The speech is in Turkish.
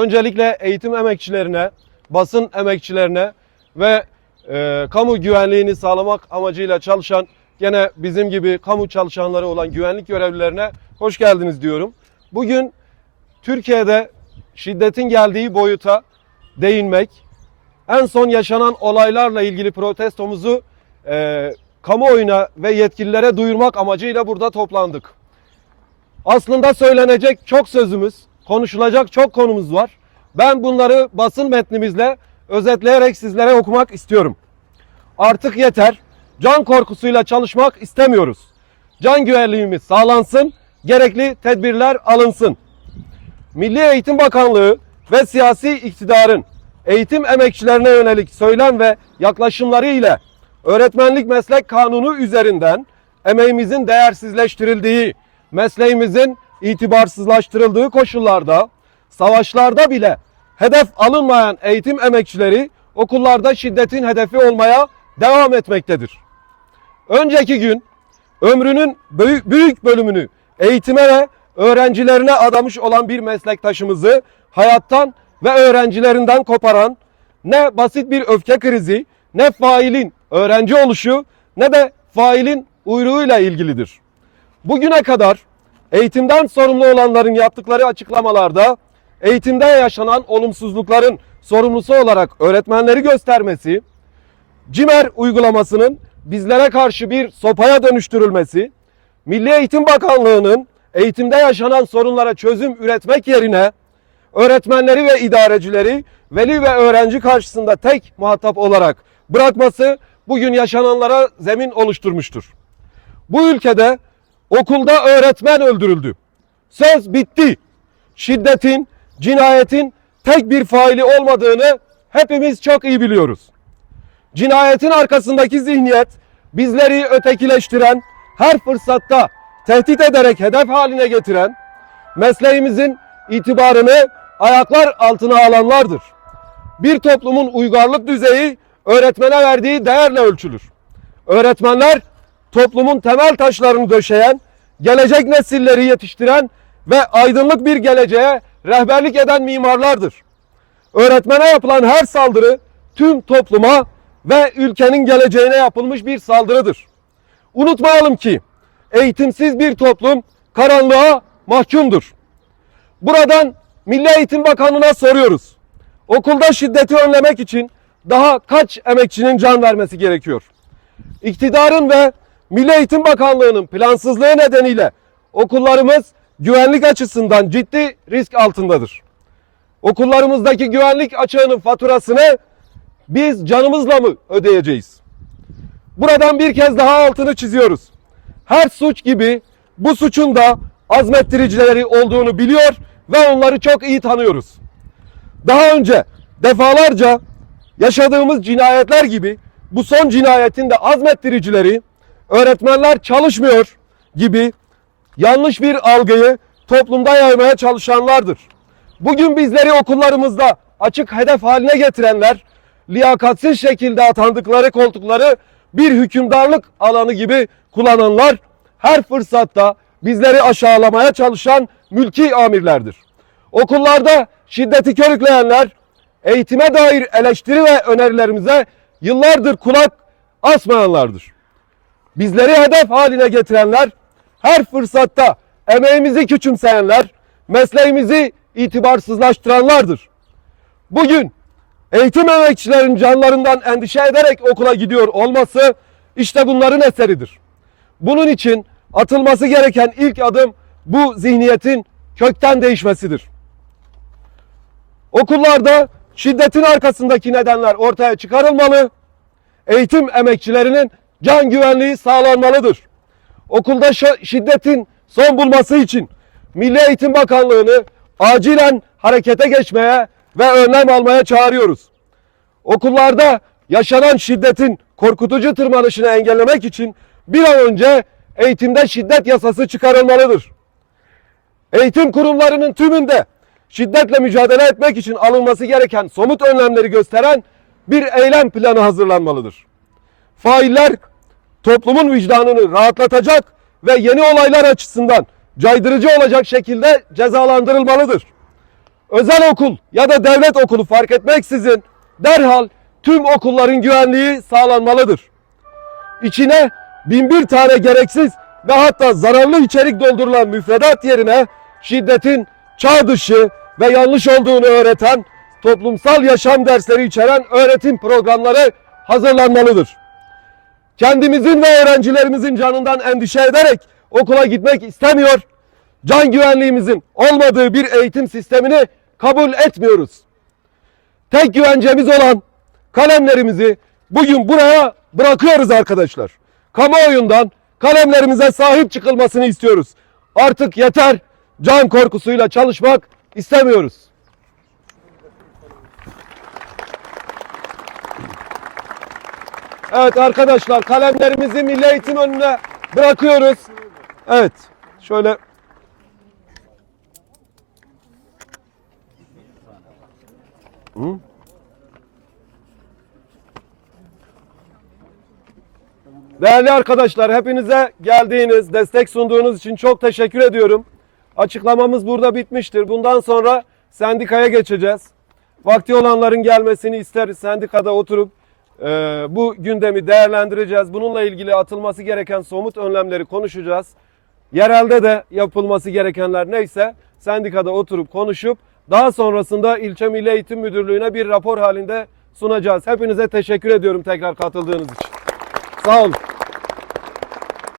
Öncelikle eğitim emekçilerine, basın emekçilerine ve e, kamu güvenliğini sağlamak amacıyla çalışan gene bizim gibi kamu çalışanları olan güvenlik görevlilerine hoş geldiniz diyorum. Bugün Türkiye'de şiddetin geldiği boyuta değinmek, en son yaşanan olaylarla ilgili protestomuzu e, kamuoyuna ve yetkililere duyurmak amacıyla burada toplandık. Aslında söylenecek çok sözümüz, konuşulacak çok konumuz var. Ben bunları basın metnimizle özetleyerek sizlere okumak istiyorum. Artık yeter. Can korkusuyla çalışmak istemiyoruz. Can güvenliğimiz sağlansın, gerekli tedbirler alınsın. Milli Eğitim Bakanlığı ve siyasi iktidarın eğitim emekçilerine yönelik söylem ve yaklaşımları ile öğretmenlik meslek kanunu üzerinden emeğimizin değersizleştirildiği, mesleğimizin itibarsızlaştırıldığı koşullarda, savaşlarda bile hedef alınmayan eğitim emekçileri okullarda şiddetin hedefi olmaya devam etmektedir. Önceki gün ömrünün büyük, büyük bölümünü eğitime ve öğrencilerine adamış olan bir meslektaşımızı hayattan ve öğrencilerinden koparan ne basit bir öfke krizi, ne failin öğrenci oluşu, ne de failin uyruğuyla ilgilidir. Bugüne kadar eğitimden sorumlu olanların yaptıkları açıklamalarda eğitimde yaşanan olumsuzlukların sorumlusu olarak öğretmenleri göstermesi, CİMER uygulamasının bizlere karşı bir sopaya dönüştürülmesi, Milli Eğitim Bakanlığı'nın eğitimde yaşanan sorunlara çözüm üretmek yerine öğretmenleri ve idarecileri veli ve öğrenci karşısında tek muhatap olarak bırakması bugün yaşananlara zemin oluşturmuştur. Bu ülkede okulda öğretmen öldürüldü. Söz bitti. Şiddetin, cinayetin tek bir faili olmadığını hepimiz çok iyi biliyoruz. Cinayetin arkasındaki zihniyet bizleri ötekileştiren, her fırsatta tehdit ederek hedef haline getiren, mesleğimizin itibarını ayaklar altına alanlardır. Bir toplumun uygarlık düzeyi öğretmene verdiği değerle ölçülür. Öğretmenler toplumun temel taşlarını döşeyen, gelecek nesilleri yetiştiren ve aydınlık bir geleceğe rehberlik eden mimarlardır. Öğretmene yapılan her saldırı tüm topluma ve ülkenin geleceğine yapılmış bir saldırıdır. Unutmayalım ki eğitimsiz bir toplum karanlığa mahkumdur. Buradan Milli Eğitim Bakanlığı'na soruyoruz. Okulda şiddeti önlemek için daha kaç emekçinin can vermesi gerekiyor? İktidarın ve Milli Eğitim Bakanlığı'nın plansızlığı nedeniyle okullarımız güvenlik açısından ciddi risk altındadır. Okullarımızdaki güvenlik açığının faturasını biz canımızla mı ödeyeceğiz? Buradan bir kez daha altını çiziyoruz. Her suç gibi bu suçun da azmettiricileri olduğunu biliyor ve onları çok iyi tanıyoruz. Daha önce defalarca yaşadığımız cinayetler gibi bu son cinayetin de azmettiricileri öğretmenler çalışmıyor gibi yanlış bir algıyı toplumda yaymaya çalışanlardır. Bugün bizleri okullarımızda açık hedef haline getirenler liyakatsiz şekilde atandıkları koltukları bir hükümdarlık alanı gibi kullananlar her fırsatta bizleri aşağılamaya çalışan mülki amirlerdir. Okullarda şiddeti körükleyenler eğitime dair eleştiri ve önerilerimize yıllardır kulak asmayanlardır. Bizleri hedef haline getirenler her fırsatta emeğimizi küçümseyenler, mesleğimizi itibarsızlaştıranlardır. Bugün eğitim emekçilerin canlarından endişe ederek okula gidiyor olması işte bunların eseridir. Bunun için atılması gereken ilk adım bu zihniyetin kökten değişmesidir. Okullarda şiddetin arkasındaki nedenler ortaya çıkarılmalı. Eğitim emekçilerinin can güvenliği sağlanmalıdır. Okulda şi- şiddetin son bulması için Milli Eğitim Bakanlığı'nı acilen harekete geçmeye ve önlem almaya çağırıyoruz. Okullarda yaşanan şiddetin korkutucu tırmanışını engellemek için bir an önce eğitimde şiddet yasası çıkarılmalıdır. Eğitim kurumlarının tümünde şiddetle mücadele etmek için alınması gereken somut önlemleri gösteren bir eylem planı hazırlanmalıdır. Failler toplumun vicdanını rahatlatacak ve yeni olaylar açısından caydırıcı olacak şekilde cezalandırılmalıdır. özel okul ya da devlet okulu fark etmeksizin derhal tüm okulların güvenliği sağlanmalıdır. İçine binbir tane gereksiz ve hatta zararlı içerik doldurulan müfredat yerine şiddetin çağ dışı ve yanlış olduğunu öğreten toplumsal yaşam dersleri içeren öğretim programları hazırlanmalıdır. Kendimizin ve öğrencilerimizin canından endişe ederek okula gitmek istemiyor, can güvenliğimizin olmadığı bir eğitim sistemini kabul etmiyoruz. Tek güvencemiz olan kalemlerimizi bugün buraya bırakıyoruz arkadaşlar. Kamuoyundan kalemlerimize sahip çıkılmasını istiyoruz. Artık yeter. Can korkusuyla çalışmak istemiyoruz. Evet arkadaşlar kalemlerimizi milli eğitim önüne bırakıyoruz. Evet. Şöyle Hı? Değerli arkadaşlar hepinize geldiğiniz, destek sunduğunuz için çok teşekkür ediyorum. Açıklamamız burada bitmiştir. Bundan sonra sendikaya geçeceğiz. Vakti olanların gelmesini isteriz. Sendikada oturup bu gündemi değerlendireceğiz. Bununla ilgili atılması gereken somut önlemleri konuşacağız. Yerelde de yapılması gerekenler neyse sendikada oturup konuşup daha sonrasında ilçe Milli Eğitim Müdürlüğü'ne bir rapor halinde sunacağız. Hepinize teşekkür ediyorum tekrar katıldığınız için. Sağ olun.